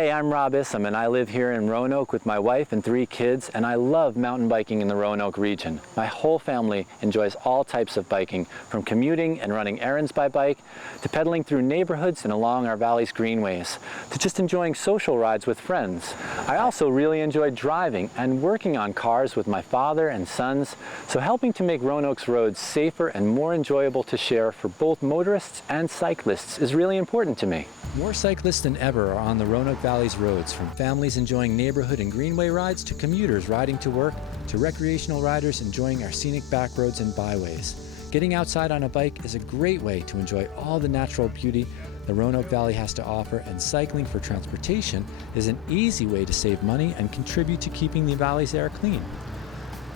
Hey, I'm Rob Issem, and I live here in Roanoke with my wife and 3 kids, and I love mountain biking in the Roanoke region. My whole family enjoys all types of biking, from commuting and running errands by bike, to pedaling through neighborhoods and along our valley's greenways, to just enjoying social rides with friends. I also really enjoy driving and working on cars with my father and sons, so helping to make Roanoke's roads safer and more enjoyable to share for both motorists and cyclists is really important to me. More cyclists than ever are on the Roanoke Valley's roads, from families enjoying neighborhood and greenway rides to commuters riding to work to recreational riders enjoying our scenic back roads and byways. Getting outside on a bike is a great way to enjoy all the natural beauty the Roanoke Valley has to offer, and cycling for transportation is an easy way to save money and contribute to keeping the valley's air clean.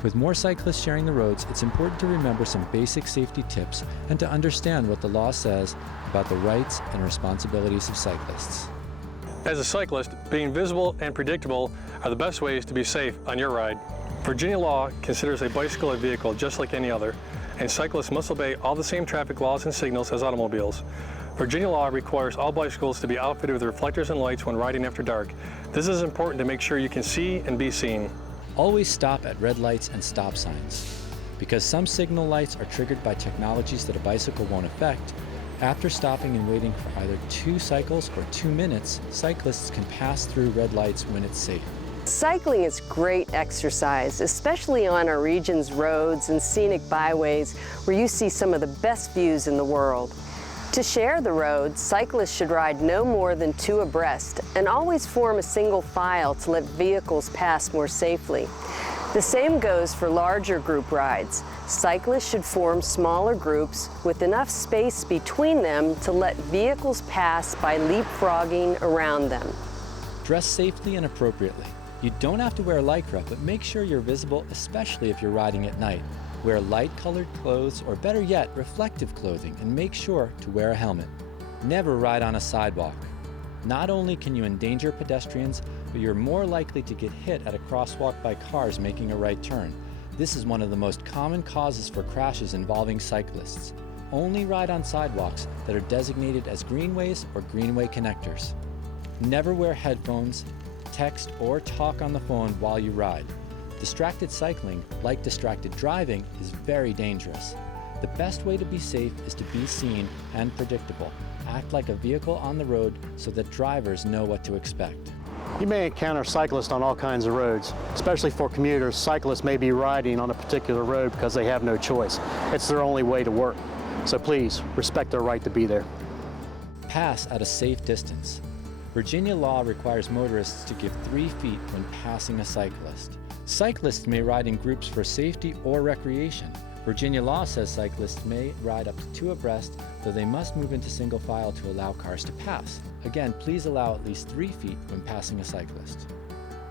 With more cyclists sharing the roads, it's important to remember some basic safety tips and to understand what the law says about the rights and responsibilities of cyclists. As a cyclist, being visible and predictable are the best ways to be safe on your ride. Virginia law considers a bicycle a vehicle just like any other, and cyclists must obey all the same traffic laws and signals as automobiles. Virginia law requires all bicycles to be outfitted with reflectors and lights when riding after dark. This is important to make sure you can see and be seen. Always stop at red lights and stop signs. Because some signal lights are triggered by technologies that a bicycle won't affect, after stopping and waiting for either 2 cycles or 2 minutes, cyclists can pass through red lights when it's safe. Cycling is great exercise, especially on our region's roads and scenic byways where you see some of the best views in the world. To share the road, cyclists should ride no more than 2 abreast and always form a single file to let vehicles pass more safely. The same goes for larger group rides. Cyclists should form smaller groups with enough space between them to let vehicles pass by leapfrogging around them. Dress safely and appropriately. You don't have to wear lycra, but make sure you're visible, especially if you're riding at night. Wear light-colored clothes, or better yet, reflective clothing, and make sure to wear a helmet. Never ride on a sidewalk. Not only can you endanger pedestrians, but you're more likely to get hit at a crosswalk by cars making a right turn. This is one of the most common causes for crashes involving cyclists. Only ride on sidewalks that are designated as greenways or greenway connectors. Never wear headphones, text, or talk on the phone while you ride. Distracted cycling, like distracted driving, is very dangerous. The best way to be safe is to be seen and predictable. Act like a vehicle on the road so that drivers know what to expect. You may encounter cyclists on all kinds of roads. Especially for commuters, cyclists may be riding on a particular road because they have no choice. It's their only way to work. So please, respect their right to be there. Pass at a safe distance. Virginia law requires motorists to give 3 feet when passing a cyclist. Cyclists may ride in groups for safety or recreation. Virginia law says cyclists may ride up to 2 abreast, though they must move into single file to allow cars to pass. Again, please allow at least 3 feet when passing a cyclist.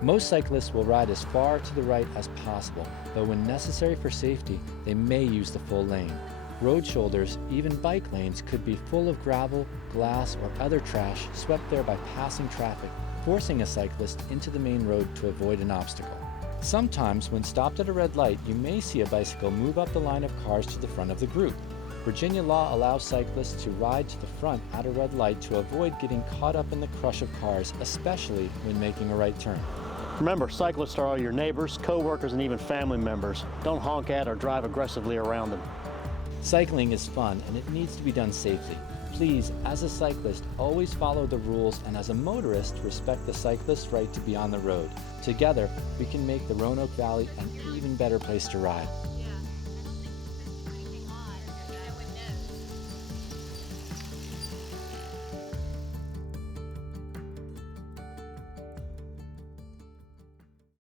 Most cyclists will ride as far to the right as possible, though when necessary for safety, they may use the full lane. Road shoulders, even bike lanes, could be full of gravel, glass, or other trash swept there by passing traffic, forcing a cyclist into the main road to avoid an obstacle. Sometimes, when stopped at a red light, you may see a bicycle move up the line of cars to the front of the group. Virginia law allows cyclists to ride to the front at a red light to avoid getting caught up in the crush of cars, especially when making a right turn. Remember, cyclists are all your neighbors, co-workers, and even family members. Don't honk at or drive aggressively around them. Cycling is fun, and it needs to be done safely. Please, as a cyclist, always follow the rules, and as a motorist, respect the cyclist's right to be on the road. Together, we can make the Roanoke Valley an even better place to ride.